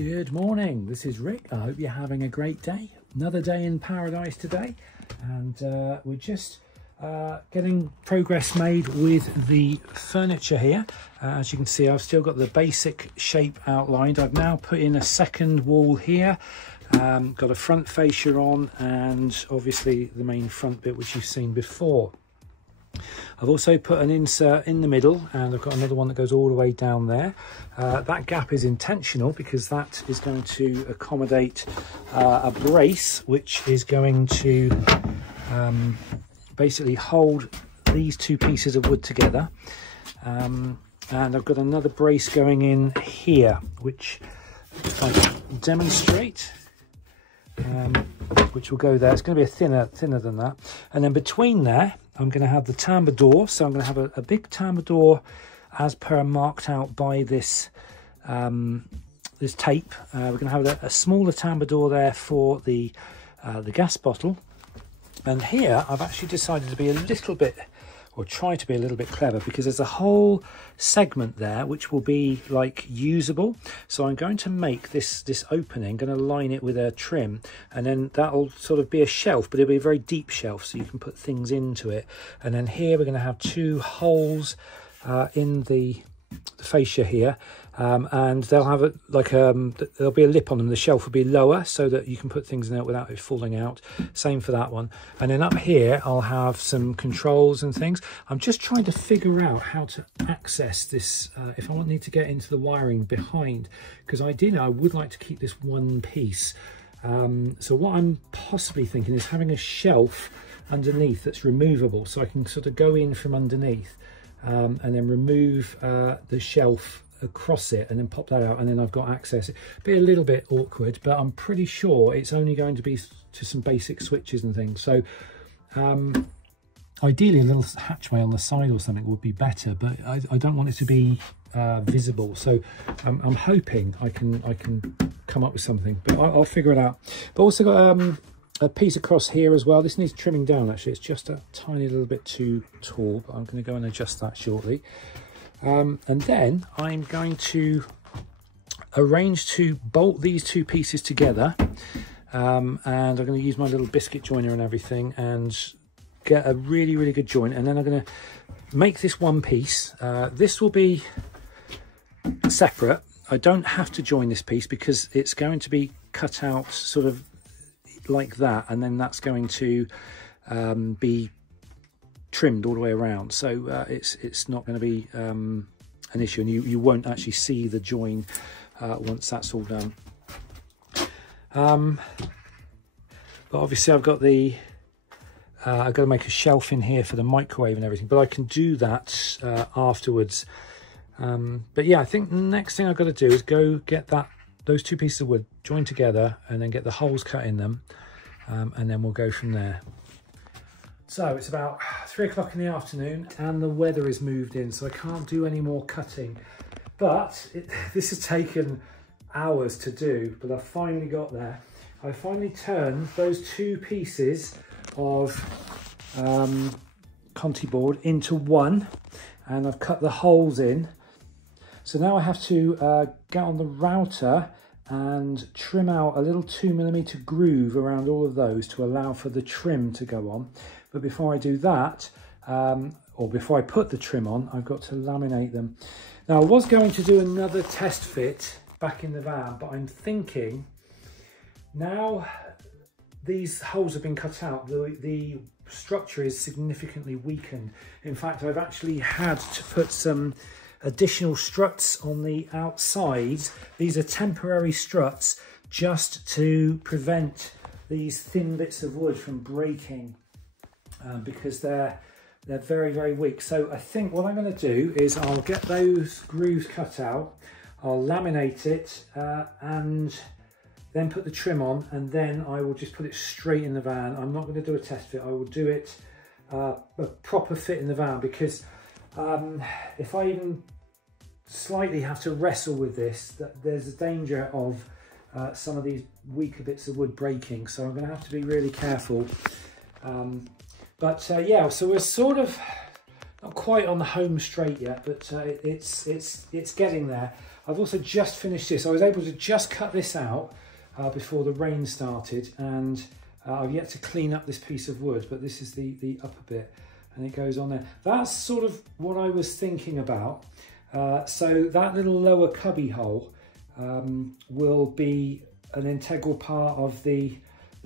Good morning, this is Rick. I hope you're having a great day. Another day in paradise today, and we're just getting progress made with the furniture here. As you can see, I've still got the basic shape outlined. I've now put in a second wall here, got a front fascia on, and obviously the main front bit which you've seen before. I've also put an insert in the middle, and I've got another one that goes all the way down there. That gap is intentional because that is going to accommodate a brace which is going to basically hold these two pieces of wood together. And I've got another brace going in here, which if I demonstrate, which will go there. It's going to be a thinner than that. And then between there, I'm going to have the timbre door. So I'm going to have a big timbre door as per marked out by this this tape. We're going to have a smaller timbre door there for the gas bottle. And here I've actually decided to be a little bit, or try to be a little bit clever, because there's a whole segment there which will be like usable. So I'm going to make this opening, going to line it with a trim, and then that'll sort of be a shelf, but it'll be a very deep shelf so you can put things into it. And then here we're going to have two holes in the fascia here, and they'll have there'll be a lip on them. The shelf will be lower so that you can put things in it without it falling out. Same for that one. And then up here I'll have some controls and things. I'm just trying to figure out how to access this if I need to get into the wiring behind, because ideally I would like to keep this one piece. So what I'm possibly thinking is having a shelf underneath that's removable, so I can sort of go in from underneath and then remove the shelf across it and then pop that out, and then I've got access. It'd be a little bit awkward, but I'm pretty sure it's only going to be to some basic switches and things. So ideally a little hatchway on the side or something would be better, but I don't want it to be visible. So I'm hoping I can come up with something, but I'll figure it out. But also got a piece across here as well. This needs trimming down actually. It's just a tiny little bit too tall, but I'm going to go and adjust that shortly. And then I'm going to arrange to bolt these two pieces together, and I'm going to use my little biscuit joiner and everything and get a really good joint, and then I'm going to make this one piece. This will be separate. I don't have to join this piece because it's going to be cut out sort of like that, and then that's going to be trimmed all the way around, so it's not going to be an issue, and you won't actually see the join once that's all done. But obviously I've got I've got to make a shelf in here for the microwave and everything, but I can do that afterwards. But yeah, I think the next thing I've got to do is go get those two pieces of wood joined together and then get the holes cut in them, and then we'll go from there. So it's about 3 o'clock in the afternoon and the weather is moved in, so I can't do any more cutting. But this has taken hours to do, but I've finally got there. I finally turned those two pieces of Conti board into one, and I've cut the holes in. So now I have to get on the router and trim out a little 2mm groove around all of those to allow for the trim to go on. But before I do that, or before I put the trim on, I've got to laminate them. Now I was going to do another test fit back in the van, but I'm thinking now these holes have been cut out, the structure is significantly weakened. In fact, I've actually had to put some additional struts on the outside. These are temporary struts just to prevent these thin bits of wood from breaking, because they're very weak. So I think what I'm going to do is I'll get those grooves cut out, I'll laminate it, and then put the trim on, and then I will just put it straight in the van. I'm not going to do a test fit. I will do it a proper fit in the van, because if I even slightly have to wrestle with this, there's a danger of some of these weaker bits of wood breaking, so I'm going to have to be really careful. Yeah, so we're sort of not quite on the home straight yet, but it's getting there. I've also just finished this. I was able to just cut this out before the rain started, and I've yet to clean up this piece of wood, but this is the upper bit, and it goes on there. That's sort of what I was thinking about. So that little lower cubby hole will be an integral part of the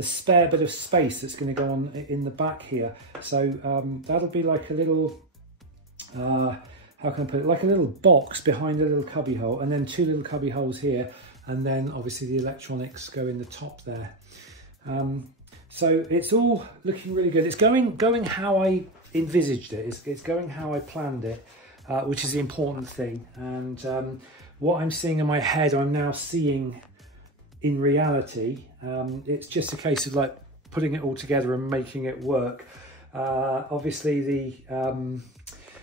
spare bit of space that's going to go on in the back here. So that'll be like a little, how can I put it, like a little box behind a little cubby hole, and then two little cubby holes here, and then obviously the electronics go in the top there. So it's all looking really good. It's going how I envisaged it. It's going how I planned it, which is the important thing. And what I'm seeing in my head, I'm now seeing in reality. It's just a case of like putting it all together and making it work. Obviously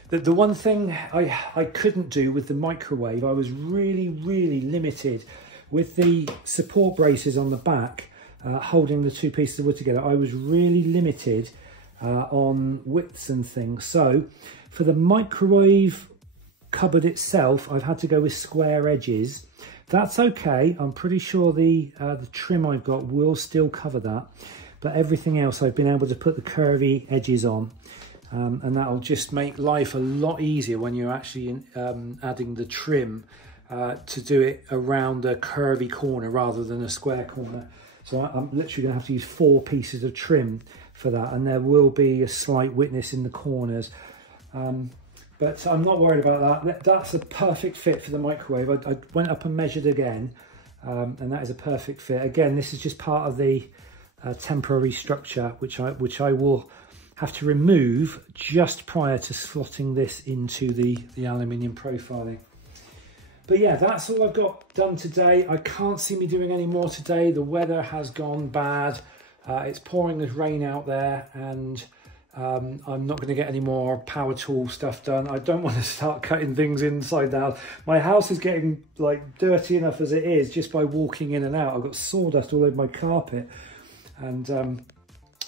the one thing I couldn't do with the microwave, I was really limited with the support braces on the back holding the two pieces of wood together. I was really limited on widths and things. So for the microwave cupboard itself, I've had to go with square edges. That's okay. I'm pretty sure the trim I've got will still cover that, but everything else I've been able to put the curvy edges on, and that'll just make life a lot easier when you're actually adding the trim to do it around a curvy corner rather than a square corner. So I'm literally going to have to use 4 pieces of trim for that, and there will be a slight witness in the corners. But I'm not worried about that. That's a perfect fit for the microwave. I went up and measured again, and that is a perfect fit. Again, this is just part of the temporary structure, which I will have to remove just prior to slotting this into the aluminium profiling. But yeah, that's all I've got done today. I can't see me doing any more today. The weather has gone bad. It's pouring this rain out there, and I'm not going to get any more power tool stuff done. I don't want to start cutting things inside out. My house is getting like dirty enough as it is just by walking in and out. I've got sawdust all over my carpet, and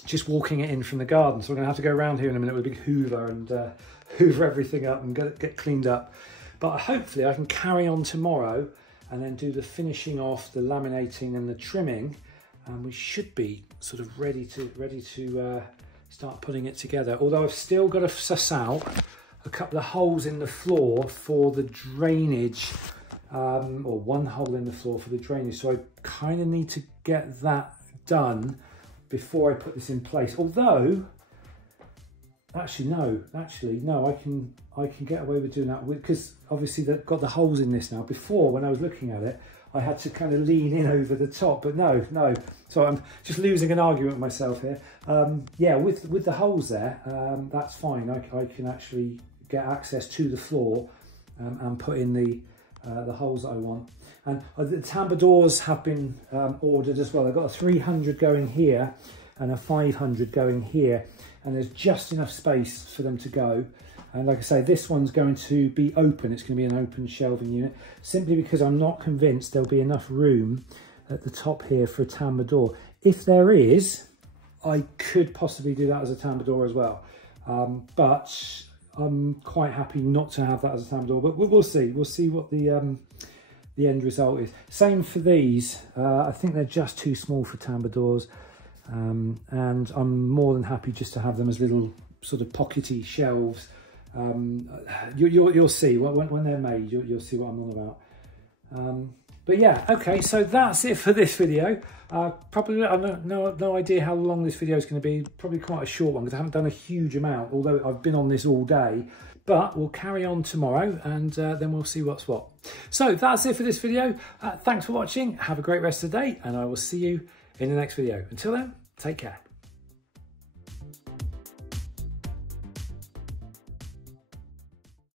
just walking it in from the garden. So I'm going to have to go around here in a minute with a big hoover and hoover everything up and get cleaned up. But hopefully I can carry on tomorrow and then do the finishing off, the laminating and the trimming, and we should be sort of ready to start putting it together. Although I've still got to suss out a couple of holes in the floor for the drainage, or one hole in the floor for the drainage. So I kind of need to get that done before I put this in place. Although, actually no, I can get away with doing that because obviously they've got the holes in this now. Before, when I was looking at it, I had to kind of lean in over the top, but no. So I'm just losing an argument with myself here. Yeah, with the holes there, that's fine. I can actually get access to the floor and put in the holes that I want. And the tambour doors have been ordered as well. I've got a 300 going here and a 500 going here, and there's just enough space for them to go. And like I say, this one's going to be open. It's going to be an open shelving unit, simply because I'm not convinced there'll be enough room at the top here for a tambour door. If there is, I could possibly do that as a tambour door as well. But I'm quite happy not to have that as a tambour door, but we'll see. We'll see what the end result is. Same for these. I think they're just too small for tambour doors. And I'm more than happy just to have them as little sort of pockety shelves. You'll see when they're made. You'll see what I'm on about. But yeah, okay, so that's it for this video. Probably I've no idea how long this video is going to be. Probably quite a short one because I haven't done a huge amount, although I've been on this all day. But we'll carry on tomorrow, and then we'll see what's what. So that's it for this video. Thanks for watching. Have a great rest of the day, and I will see you in the next video. Until then, take care.